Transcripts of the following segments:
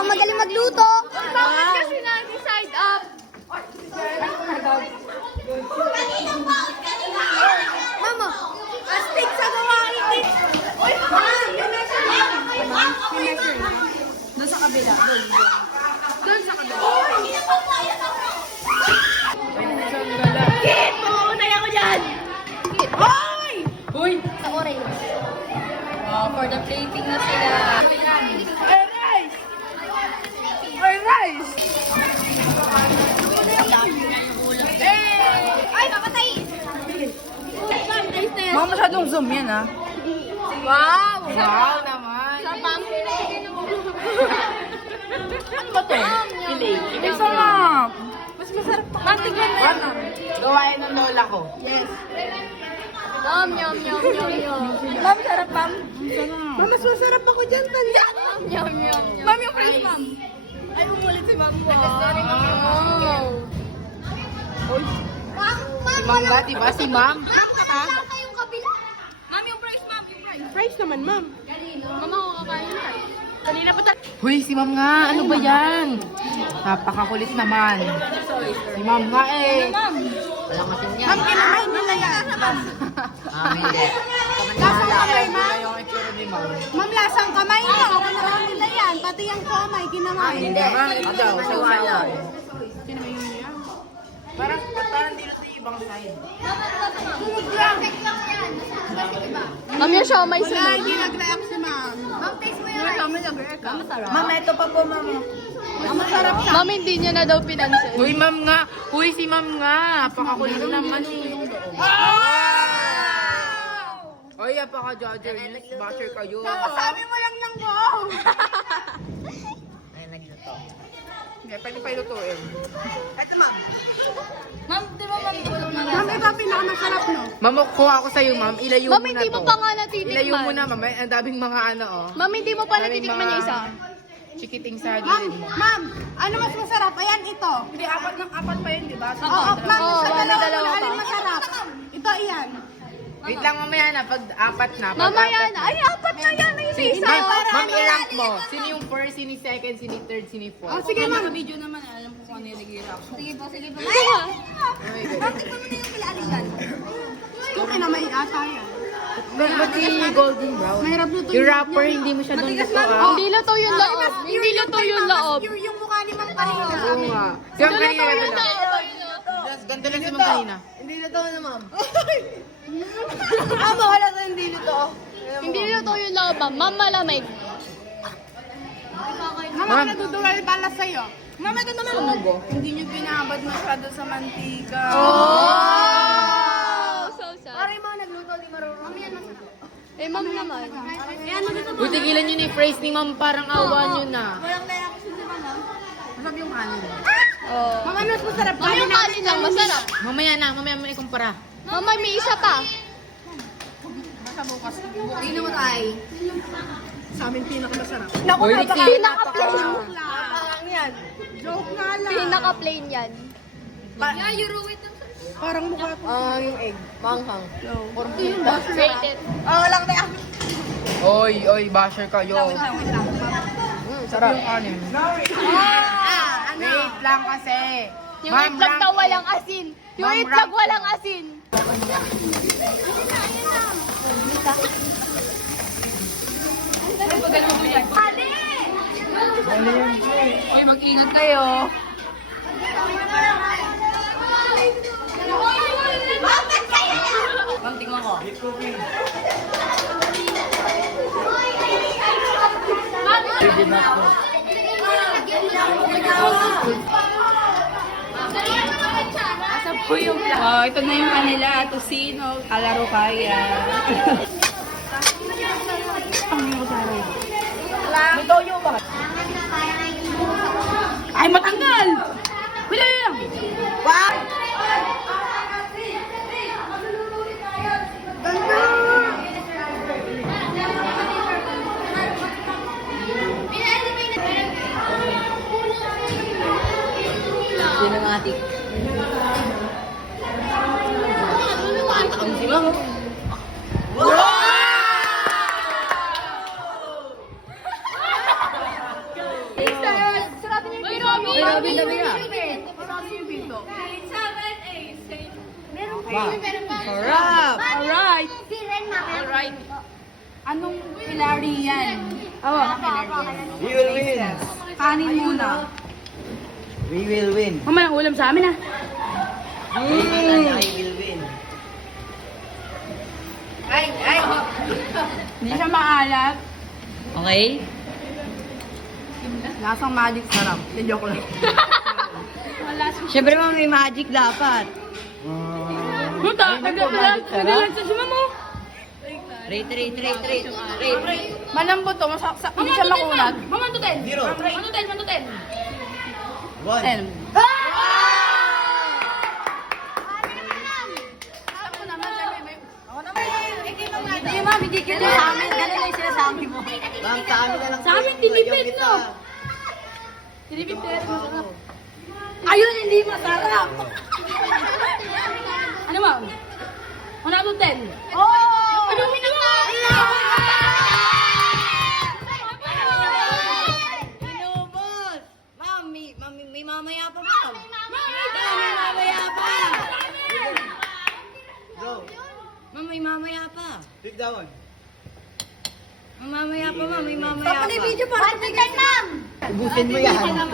ako magaling magluto. Bakit kasi na-decide up? Mama, astig sa gawain. Uy, Doon sa kabila. Doon sa kabila. Kit! Mamamatay ako dyan! Kit! Hoy! Hoy! Sa orange. Wow, for the plating na sila. Ay, rice! Ay, rice! Ay, papatay! Mga masyadong zoom yan, ha? Wow! Wow naman! Sa pang. Ano ba ito? Piling. Sarap! Mas masarap pa. Matigyan na yan. Gawain ng lola ko. Yes. Yum, yum, yum, yum, yum. Ma'am, sarap, ma'am. Sarap. Ma'am, mas masarap ako dyan, tanda. Yum, yum, yum. Ma'am, yung fries, ma'am. Ay, umulit si ma'am. Wow. Si Ma'am ba, diba? Si ma'am? Ha? Yung kabila. Ma'am, yung price, ma'am. Yung price. Fries naman, ma'am. Mama, ako kakain yan. Kanina pa Hoy, si ma'am nga. Ano ba yan? Napakakulit naman. Si ma'am nga eh. Wala kasing yan. Ma'am, kinamay nila yan. Hindi. Lasang kamay, ma'am. Wala yung itsura ni ma'am. Ma'am, lasang kamay niya. O, kinamay nila yan. Pati yung kamay, kinamay. Hindi. Ikaw, sawa. Parang dito sa ibang side. Perfect lang yan. Ma'am, yung siomay Wala, hindi nag-react si ma'am. Ma'am, taste mo yung rice. Ma'am, ito pa po, ma'am. Masarap siya. Ma'am, hindi niya na daw pinansin. Uy, ma'am nga. Uy, si ma'am nga. Napakakulit naman eh. Ay, apaka-judger. Basher kayo. Sabi mo lang ng wow. Ay, nagluto. Hindi, pwede pa ilutuin. Ito, ma'am. Ma'am, di ba ma'am? Ma'am, ito pinakamasarap, no? Ma'am, kuha ako sa'yo, ma'am. Ilayo Ma'am, mo na hindi to. mo pa nga natitikman. Ilayo mo na, ma'am. Ang daming mga ano, oh. Ma'am, hindi mo pa Daming natitikman mga yung isa. Chikiting sa Ma'am, gilid mo. ma'am, ano mas masarap? Ayan, ito. Hindi, apat pa yun, di ba? Oo, ma'am, Oo, sa may dalawa dalawa mo, pa. alin masarap? Ito, iyan. Wait lang, mamaya na. Pag apat na. Pag Mamaya apat na. Ay, apat na yan. Ay, sa isa. Ma'am, i-rank mo. Sino yung first, sino yung second, sino yung third, sino yung Oh, fourth? sige, ma'am. Video naman, alam ko kung ano yung nag-i-react. Sige po, sige po. Ito nga. Bakit mo na yung kilaligan? Yung kinamay ata yan. Ba't yung golden brown? Mahirap luto Yung wrapper, hindi mo siya doon gusto, ah. Hindi luto yung loob. Hindi luto yung loob. Pure yung mukha ni Ma'am kanina. Oo nga. Si Ma'am kanina, Luto ganito yung lang. loob. Ganito lang si Ma'am kanina. Hindi na to na, ma'am. Ah, wala to hindi nito. Hindi luto yung loob, ma'am. Ma'am, malamig. Mama, naduduwal pala sa'yo. Mama, ito naman. Sunugo. Hindi nyo binabad masyado sa mantika. Oh! So sad. Pare mo, nagluto, di marunong. Mami, yan masarap. Eh, ma'am naman. Ayan, nandito Uy, tigilan nyo na yung phrase ni Ma'am, parang awa nyo na. Walang reaction si Mama. Masarap yung kanin. Oh. Mama, ano mas masarap? Ma'am, yung kanin lang, masarap. Mamaya na, mamaya mo ikumpara. Ma'am, may isa pa. Hindi naman tayo. Sa amin pinakamasarap. Naku, Uy, Pinaka-plain. Parang yan. Joke nga lang. Pinaka-plain yan. Parang mukha ko. Yung egg. Manghang. Rated. Oh, walang reaction. Oy, basher kayo. Sarap yung kanin. Ano? Wait lang kasi. Yung Ma'am, itlog rank daw mo. walang asin. Yung Ma'am, itlog rank walang asin. Ay, mag-ingat kayo. Ma'am, tingnan ko. Asa po yung Oh, ito na yung kanila, tusino, kalaro kaya. May toyo ba? Ay, matanggal! Wala lang! Wow! Cinematic. Ang si Ma'am. Tabi-tabi na. Sarap! Alright. Alright. Anong Hilary yan? We will win. Kanin muna. We will win. Mama, ang ulam sa amin ah. I will win. Hindi siya maalat. Okay? Lasang magic sarap. Joke lang. Siyempre mga may magic dapat. Puta, nagdalan sa suma mo. Rate. Malambot to, masaksak. Hindi siya makunat. Mama, 1 to 10. 0. 1 to 10, 1 to 10. 1. Hindi, ma'am, hindi kita sa amin. Ganun lang yung sinasabi mo. Ma'am, sa amin na lang. Sa amin, tinipid, no? Tinipid, masarap. Ayun, hindi masarap. Ano ma'am? 1 to 10. Oh! Panumin na mo! Inubos! Ma'am, may mamaya pa, ma'am. May mamaya pa. Go. Ma'am, may mamaya pa. Pick that one. Mamaya pa, ma'am. May mamaya pa. para tumigay, ma'am! Ubusin mo yan. Mama,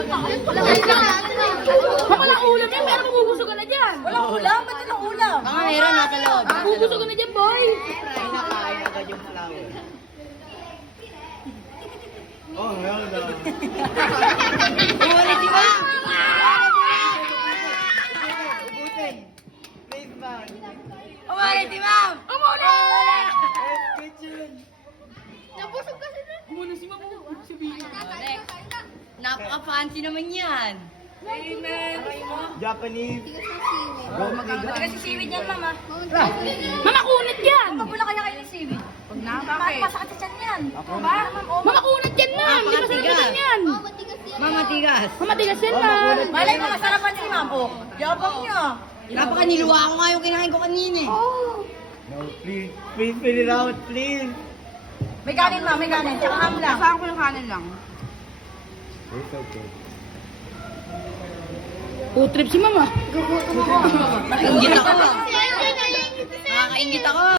walang ulam yan, pero mabubusog ka na dyan. Walang ulam? Ba't walang ulam? Baka meron nasa loob. Mabubusog ka na dyan, boy. Pinakain agad yung flower. Oh, meron na. Ulit, di ba? Ubusin. Please, man. Ulit, di ba? Kitchen. Nabusog kasi na. Muna si mama. Sabihin. Napaka-fancy naman yan. Japanese. Go, Talaga si seaweed yan, mama. Mama, kunat yan. Mabula kaya kayo ng seaweed. Pag nakakakit. Masakit sa tiyan yan. Mama, kunat yan, ma'am. Di masarap Napakatigas. yan. Mama, tigas. Mama, tigas yan, ma'am. Malay mo, masarapan si ma'am. Oh, yabang niya. Napaka-niluwa ko nga yung kinain ko kanina eh. No, please. Please fill it out, please. May kanin, ma'am. May kanin. Tsaka ham lang. Kasama ko yung kanin lang. It's okay. Food trip si mama. Nakaingit ako. Nakakaingit ako.